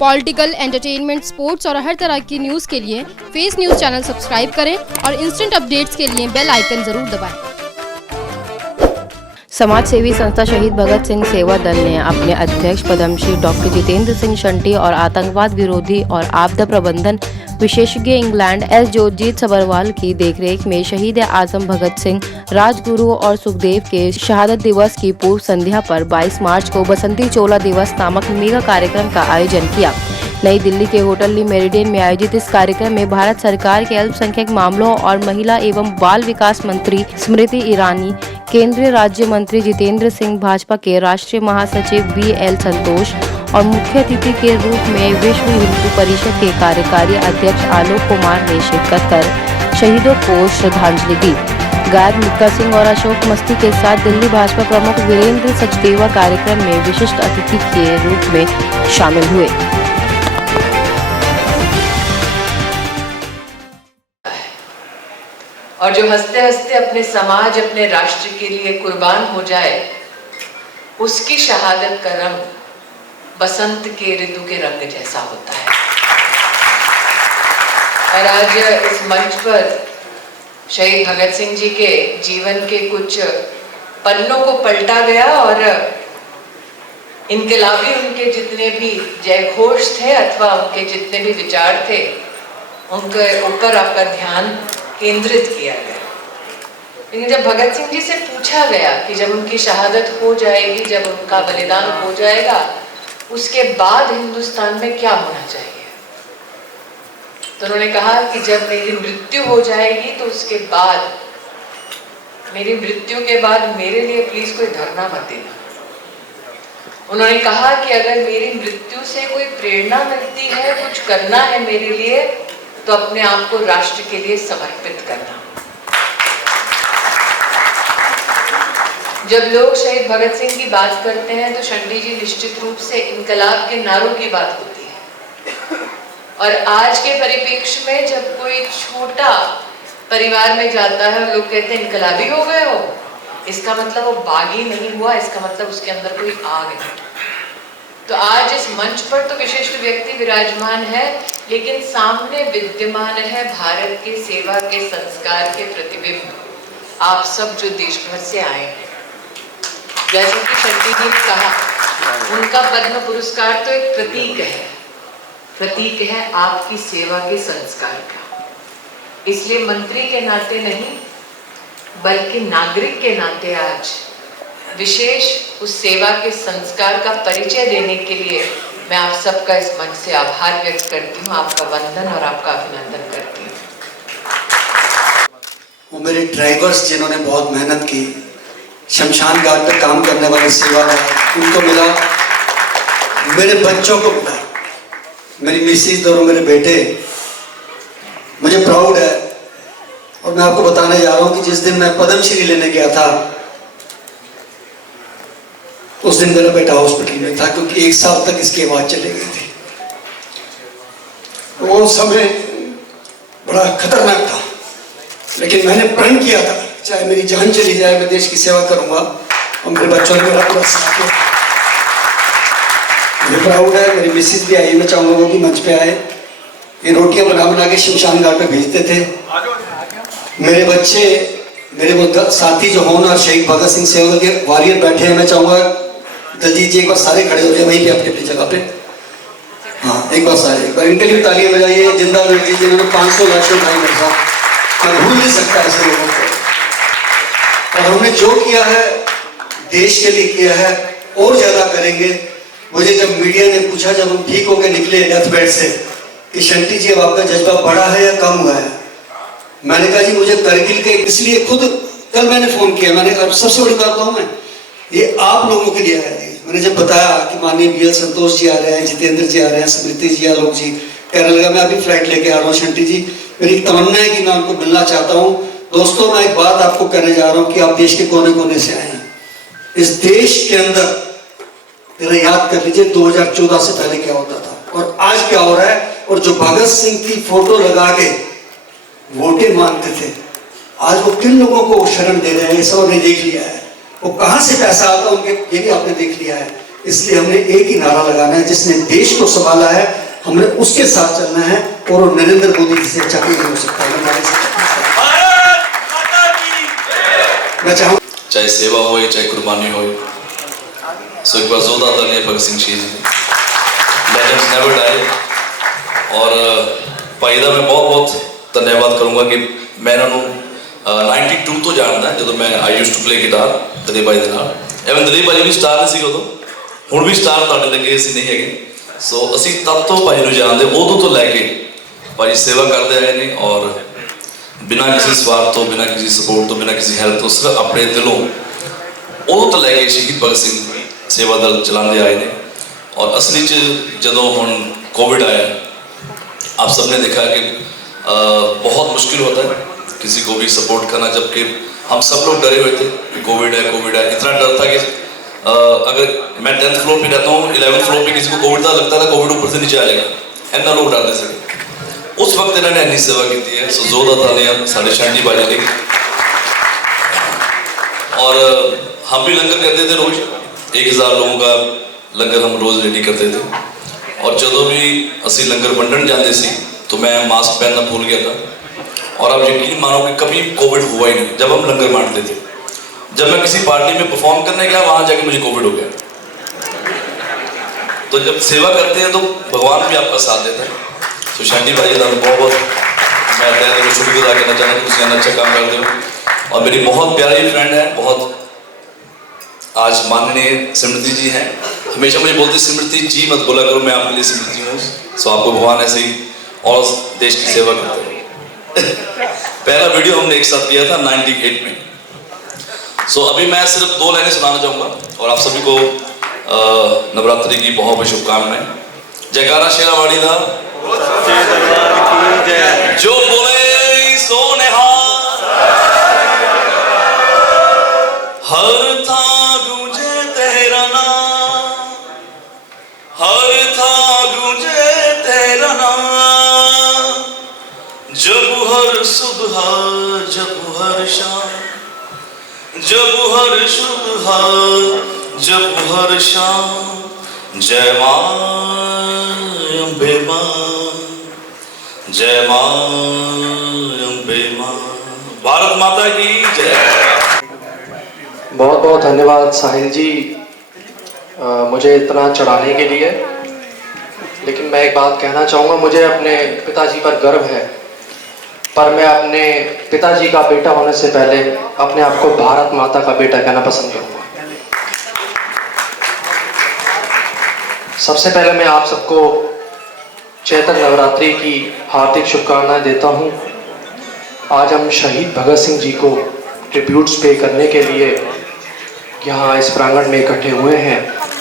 Political, entertainment, sports और हर तरह की न्यूज़ के लिए फेस न्यूज़ चैनल सब्सक्राइब करें और इंस्टेंट अपडेट्स के लिए बेल आइकन जरूर दबाएं। समाज सेवी संस्था शहीद भगत सिंह सेवा दल ने अपने अध्यक्ष पद्मश्री डॉक्टर जितेंद्र सिंह शंटी और आतंकवाद विरोधी और आपदा प्रबंधन विशेषज्ञ इंग्लैंड एस जोरजीत सबरवाल की देखरेख में शहीद आजम भगत सिंह, राजगुरु और सुखदेव के शहादत दिवस की पूर्व संध्या पर 22 मार्च को बसंती चोला दिवस नामक मेगा कार्यक्रम का आयोजन किया। नई दिल्ली के होटल ली मेरिडियन में आयोजित इस कार्यक्रम में भारत सरकार के अल्पसंख्यक मामलों और महिला एवं बाल विकास मंत्री स्मृति ईरानी, केंद्रीय राज्य मंत्री जितेंद्र सिंह, भाजपा के राष्ट्रीय महासचिव BL संतोष और मुख्य अतिथि के रूप में विश्व हिंदू परिषद के कार्यकारी अध्यक्ष आलोक कुमार ने शिरकत कर शहीदों को श्रद्धांजलि दी। गायक मिक्का सिंह और अशोक मस्ती के साथ दिल्ली भाजपा प्रमुख वीरेंद्र सचदेवा कार्यक्रम में विशिष्ट अतिथि के रूप में शामिल हुए। और जो हंसते हंसते अपने समाज, अपने राष्ट्र के लिए कुर्बान हो जाए, उसकी शहादत का रंग बसंत के ऋतु के रंग जैसा होता है। और आज इस मंच पर शहीद भगत सिंह जी के जीवन के कुछ पन्नों को पलटा गया और इनकलाबी उनके जितने भी जयघोष थे अथवा उनके जितने भी विचार थे, उनके ऊपर आपका ध्यान केंद्रित किया गया। लेकिन जब भगत सिंह जी से पूछा गया कि जब उनकी शहादत हो जाएगी, जब उनका बलिदान हो जाएगा, उसके बाद हिंदुस्तान में क्या होना चाहिए, तो उन्होंने कहा कि जब मेरी मृत्यु हो जाएगी तो उसके बाद, मेरी मृत्यु के बाद मेरे लिए प्लीज कोई धरना मत देना। उन्होंने कहा कि अगर मेरी मृत्यु से कोई प्रेरणा मिलती है, कुछ करना है मेरे लिए, तो अपने आप को राष्ट्र के लिए समर्पित करना। जब लोग शहीद भगत सिंह की बात करते हैं तो शंटी जी निश्चित रूप से इनकलाब के नारों की बात होती है। और आज के परिप्रेक्ष्य में जब कोई छोटा परिवार में जाता है और लोग कहते हैं इनकलाबी हो गए हो, इसका मतलब वो बागी नहीं हुआ, इसका मतलब उसके अंदर कोई आग है। तो आज इस मंच पर तो विशिष्ट व्यक्ति विराजमान है, लेकिन सामने विद्यमान है भारत के सेवा के संस्कार के प्रतिबिंब, आप सब जो देश भर से आए हैं। जैसे कि शंटी जी ने कहा, उनका पद्म पुरस्कार तो एक प्रतीक है आपकी सेवा के संस्कार का। इसलिए मंत्री के नाते नहीं, बल्कि नागरिक के नाते आज विशेष उस सेवा के संस्कार का परिचय देने के लिए मैं आप सबका इस मंच से आभार व्यक्त करती हूँ, आपका वंदन और आपका अभिनंदन करती हूँ। वो मेरे ड्राइवर्स जिन्होंने बहुत मेहनत की, शमशान घाट पर काम करने वाले सेवादार, उनको मिला, मेरे बच्चों को मिला, मेरी मिसेज और मेरे बेटे, मुझे प्राउड है। और मैं आपको बताने जा रहा हूँ कि जिस दिन मैं पद्मश्री लेने गया था, उस दिन मेरा बेटा हॉस्पिटल में था, क्योंकि 1 साल तक इसकी आवाज चली गई थी। वो समय बड़ा खतरनाक था, लेकिन मैंने प्रण किया था, चाहे मेरी जान चली जाए मैं देश की सेवा करूंगा। और मेरे बच्चों ने मेरा पूरा साथ दिया। मुझे प्राउड है। मेरी मिसेज भी आई, मैं चाहूंगा वो भी मंच पे आए। ये रोटियां बना के शमशान घाट पे भेजते थे। मेरे बच्चे, मेरे वो साथी जो होना, शहीद भगत सिंह सेवा के वॉरियर बैठे हैं, मैं चाहूंगा दलजीत जी एक बार सारे खड़े हो जाए वहीं पे अपनी जगह पे। हाँ, एक बार सारे, एक बार इनके लिए तालियां बजाइए। जिंदा दलजीत जी, जिन्होंने 500 लाख उठाई मेरे साथ, मैं भूल नहीं सकता ऐसे लोगों को। और हमने जो किया है देश के लिए किया है, और ज्यादा करेंगे। मुझे जब मीडिया ने पूछा, जब हम ठीक होकर निकले डेथ बेड से, कि शंटी जी अब आपका जज्बा बढ़ा है या कम हुआ है, मैंने कहा जी मुझे करगिल के इसलिए खुद कल मैंने फोन किया। मैंने कहा सबसे बड़ी बात कहूँ मैं, ये आप लोगों के लिए आया है। मैंने जब बताया कि माननीय BL संतोष जी आ रहे हैं, जितेंद्र जी आ रहे हैं, स्मृति जी, आलोक जी, कहने लगा मैं अभी फ्लाइट लेके आ रहा हूँ शंटी जी, मेरी तमन्ना है कि मैं उनको मिलना चाहता हूँ। दोस्तों, मैं एक बात आपको कहने जा रहा हूँ कि आप देश के कोने कोने से आए हैं। इस देश के अंदर जरा याद कर लीजिए 2014 से पहले क्या होता था और आज क्या हो रहा है। और जो भगत सिंह की फोटो लगा के वोटें मांगते थे, आज वो किन लोगों को शरण दे रहे हैं, सब ने देख लिया है। वो कहां से पैसा आता उनके, ये भी आपने देख लिया है। इसलिए हमने एक ही नारा लगाना है, जिसने देश को संभाला है हमने उसके साथ चलना है, और वो नरेंद्र मोदी जी से अच्छा कोई नहीं हो सकता है। मैं चाहूँ चाहे सेवा हो चाहे कुर्बानी हो, सो एक बार जोरदार तालियां Bhagat Singh ji, legends never die. और भाई का मैं बहुत बहुत धन्यवाद करूँगा कि मैं इन्हों 92 तो जानता है, जो मैं I use to play guitar Dalip भाई के नाल। एवं दलीप भाई भी स्टार नहीं सी उदों, हुण भी स्टार तुहाडे लगे असीं नहीं है। सो असीं तब तो भाई नूं जानते, उदों तो लैके भाई सेवा करते आए ने, और बिना किसी स्वार्थ तो, बिना किसी सपोर्ट तो, बिना किसी हेल्प तो, सिर्फ अपने दिलों उदों तो लैके शहीद भगत सिंह सेवा दल चलाते आए ने। और असली च जदों हुण कोविड आया, आप सबने देखा कि बहुत मुश्किल होता है किसी को भी सपोर्ट करना, जबकि हम सब लोग डरे हुए थे कि कोविड है कोविड है। इतना डर था कि अगर मैं 10th फ्लोर पे रहता हूँ, 11th फ्लोर पे किसी को कोविड था, लगता था कोविड ऊपर से नीचे आ जाएगा, इतना लोग डरते थे। उस वक्त इन्होंने इतनी सेवा की है। सो जोरदार तालियां साढ़े शंटी भाई ने। और हम भी लंगर करते थे रोज, 1000 लोगों का लंगर हम रोज रेडी करते थे। और जदों भी असी लंगर वंडन जाते सी तो मैं मास्क पहनना भूल गया था, और आप यकीन मानो कि कभी कोविड हुआ ही नहीं जब हम लंगर बांटते थे। जब मैं किसी पार्टी में परफॉर्म करने गया, वहां जाके मुझे कोविड हो गया। तो जब सेवा करते हैं तो भगवान भी आपका साथ देता है। तो शांति भाई का बहुत बहुत मैं तय दिलों शुक्रिया अदा करना चाहता हूँ, तुम अच्छा काम करते हो। और मेरी बहुत प्यारी फ्रेंड है, बहुत आज माननीय स्मृति जी हैं। हमेशा मुझे बोलते स्मृति जी मत बोला करो, मैं आपके लिए स्मृति हूँ। सो आपको भगवान ऐसे ही और देश की सेवा करते हैं। पहला वीडियो हमने एक साथ किया था 98 में। सो अभी मैं सिर्फ 2 लाइनें सुनाना चाहूँगा, और आप सभी को नवरात्रि की बहुत बहुत शुभकामनाएं। जयकारा शेरावाड़ी दा, जो बोले सो निहाल, हर था गूंजे तेरा नाम, हर था गूंजे तेरा नाम, जब हर सुबह जब हर शाम, जब हर सुबह जब हर शाम, जय मां अम्बे मां, जय मां अम्बे मां, भारत माता की जय। बहुत बहुत धन्यवाद साहिल जी मुझे इतना चढ़ाने के लिए। लेकिन मैं एक बात कहना चाहूँगा, मुझे अपने पिताजी पर गर्व है, पर मैं अपने पिताजी का बेटा होने से पहले अपने आप को भारत माता का बेटा कहना पसंद करूँगा। सबसे पहले मैं आप सबको चैत्र नवरात्रि की हार्दिक शुभकामनाएं देता हूँ। आज हम शहीद भगत सिंह जी को ट्रिब्यूट्स पे करने के लिए यहाँ इस प्रांगण में इकट्ठे हुए हैं।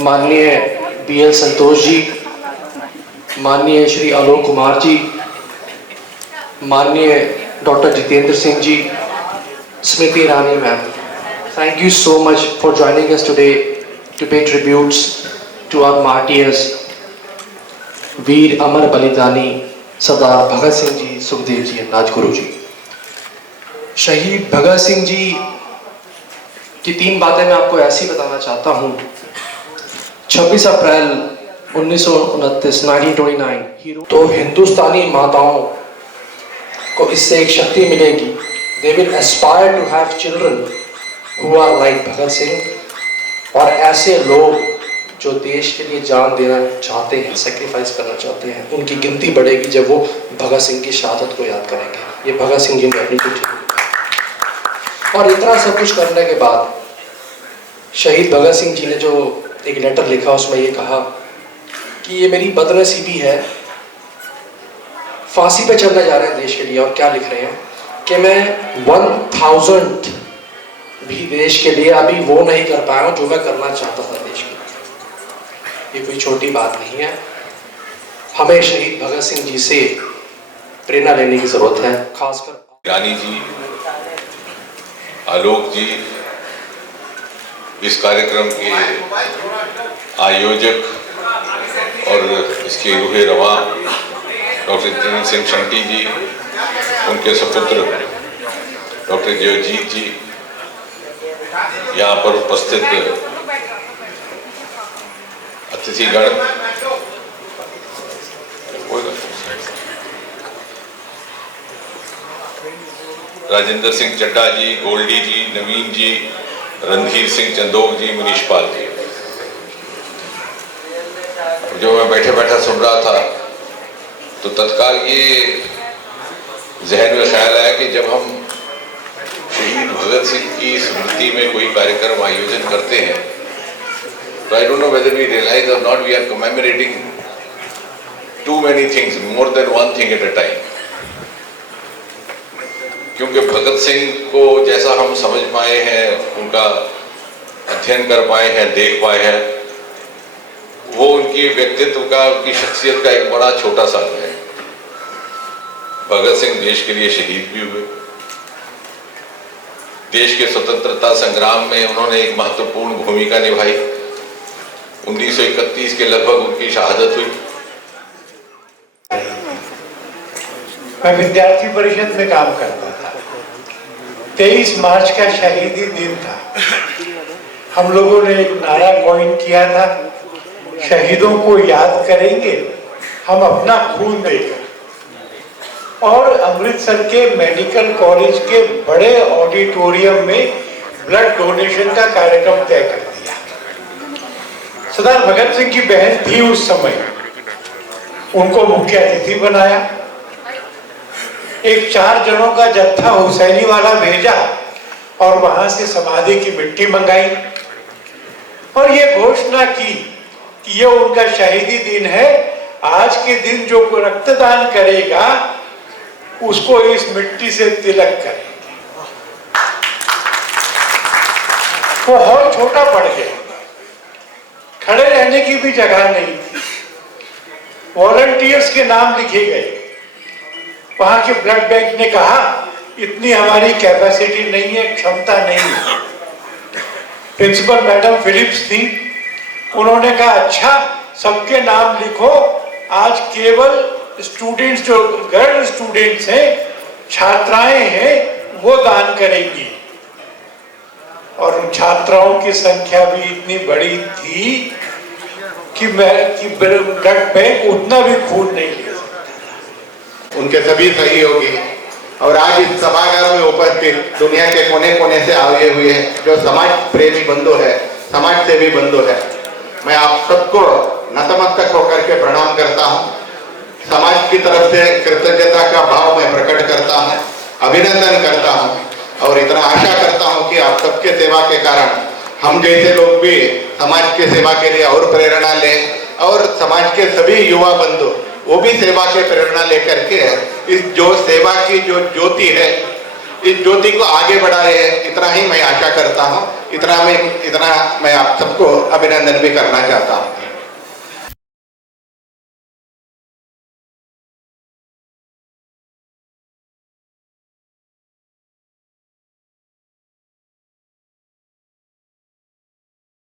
माननीय BL संतोष जी, माननीय श्री आलोक कुमार जी, माननीय doctor Jitendra Singh ji, Smriti Irani ma'am, thank you so much for joining us today to pay tributes to our martyrs, वीर अमर बलिदानी सरदार भगत सिंह जी, सुखदेव जी, राजगुरु जी। शहीद भगत सिंह जी की 3 बातें मैं आपको ऐसी बताना चाहता हूँ। 26 अप्रैल 1929 1929 तो हिंदुस्तानी माताओं को इससे एक शक्ति मिलेगी। They will aspire to have children who are like Bhagat Singh. और ऐसे लोग जो देश के लिए जान देना चाहते हैं, सेक्रीफाइस करना चाहते हैं, उनकी गिनती बढ़ेगी जब वो भगत सिंह की शहादत को याद करेंगे। ये भगत सिंह जी ने अपनी ड्यूटी। और इतना सब कुछ करने के बाद शहीद भगत सिंह जी ने जो एक लेटर लिखा, उसमें ये कहा कि ये मेरी बदनसीबी है, फांसी पे चलने जा रहे हैं देश के लिए। और क्या लिख रहे हैं कि मैं 1000 भी देश के लिए अभी वो नहीं कर पाया हूं जो मैं करना चाहता था देश के लिए। ये कोई छोटी बात नहीं है। हमें शहीद भगत सिंह जी से प्रेरणा लेने की जरूरत है, खासकर ईरानी जी, आलोक जी, इस कार्यक्रम के आयोजक और इसके रूहे रवा डॉक्टर जितेंद्र सिंह शंटी जी, उनके सपुत्र डॉक्टर जयजीत जी, यहाँ पर उपस्थित अतिथिगण, राजेंद्र सिंह चड्डा जी, गोल्डी जी, नवीन जी, रणधीर सिंह चंदोक जी, मनीष पाल जी। जो मैं बैठे बैठा सुन रहा था तो तत्काल ये जहन में ख्याल आया कि जब हम शहीद भगत सिंह की स्मृति में कोई कार्यक्रम आयोजन करते हैं तो I don't know whether we realise or not, we are commemorating too many things, more than one thing at a time. क्योंकि भगत सिंह को जैसा हम समझ पाए हैं, उनका अध्ययन कर पाए हैं, देख पाए हैं, वो उनकी व्यक्तित्व का, उनकी शख्सियत का एक बड़ा छोटा सा है। भगत सिंह देश के लिए शहीद भी हुए, देश के स्वतंत्रता संग्राम में उन्होंने एक महत्वपूर्ण भूमिका निभाई। 1931 के लगभग उनकी शहादत हुई। मैं विद्यार्थी परिषद में काम करता था। 23 मार्च का शहीदी दिन था। हम लोगों ने एक नारा कॉइन किया था, शहीदों को याद करेंगे हम अपना खून देकर। और अमृतसर के मेडिकल कॉलेज के बड़े ऑडिटोरियम में ब्लड डोनेशन का कार्यक्रम तय कर दिया। सरदार भगत सिंह की बहन थी उस समय, उनको मुख्य अतिथि बनाया। एक 4 जनों का जत्था हुसैनी वाला भेजा और वहां से समाधि की मिट्टी मंगाई और ये घोषणा की कि ये उनका शहीदी दिन है। आज के दिन जो रक्तदान करेगा उसको इस मिट्टी से तिलक करेंगे। वो हॉल छोटा पड़ गया, खड़े रहने की भी जगह नहीं थी। वॉलंटियर्स के नाम लिखे गए। वहां के ब्लड बैंक ने कहा इतनी हमारी कैपेसिटी नहीं है, क्षमता नहीं है। प्रिंसिपल मैडम फिलिप्स थी, उन्होंने कहा अच्छा सबके नाम लिखो, आज केवल स्टूडेंट्स, जो गर्ल स्टूडेंट्स हैं, छात्राएं हैं, वो दान करेंगी। और उन छात्राओं की संख्या भी इतनी बड़ी थी कि ब्लड बैंक उतना भी खून नहीं ले सकता। उनके सभी सहयोगी और आज इस सभागार में उपस्थित दुनिया के कोने कोने से आए हुए जो समाज प्रेमी बंधु है, समाज सेवी बंधु है, मैं आप सबको नतमस्तक होकर के प्रणाम करता हूँ। समाज की तरफ से कृतज्ञता का भाव मैं प्रकट करता हूँ, अभिनंदन करता हूँ और इतना आशा करता हूँ कि आप सबके सेवा के कारण हम जैसे लोग भी समाज की सेवा के लिए और प्रेरणा लें और समाज के सभी युवा बंधु वो भी सेवा के प्रेरणा लेकर के इस जो सेवा की जो ज्योति है, इस ज्योति को आगे बढ़ाए। इतना ही मैं आशा करता हूँ, इतना मैं आप सबको अभिनंदन भी करना चाहता हूँ।